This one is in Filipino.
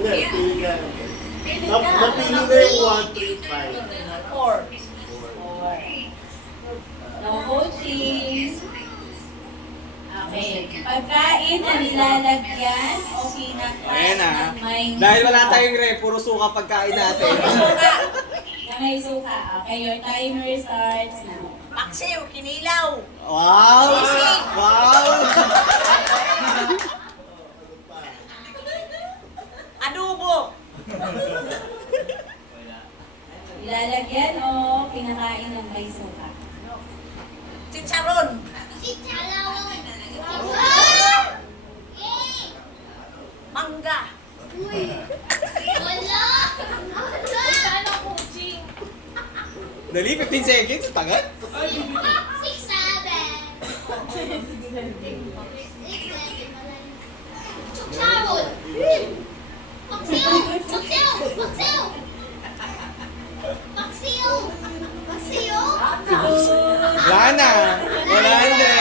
Hindi, pili ka. Napili na yung 1, 3, 5. 4. No coaching. Okay. Pagkain na nilalagyan o kinakain Ayan na. na may Dahil wala tayong rep, puro suka pagkain natin. suka. Na may suka. Okay, your timer starts now. Paksiw, kinilaw. Wow! Sisig. Wow! Adobo. Nilalagyan o kinakain ng may suka. Chicharon. Mangga. Dali, 15 seconds. Tagal. Wala na. 100.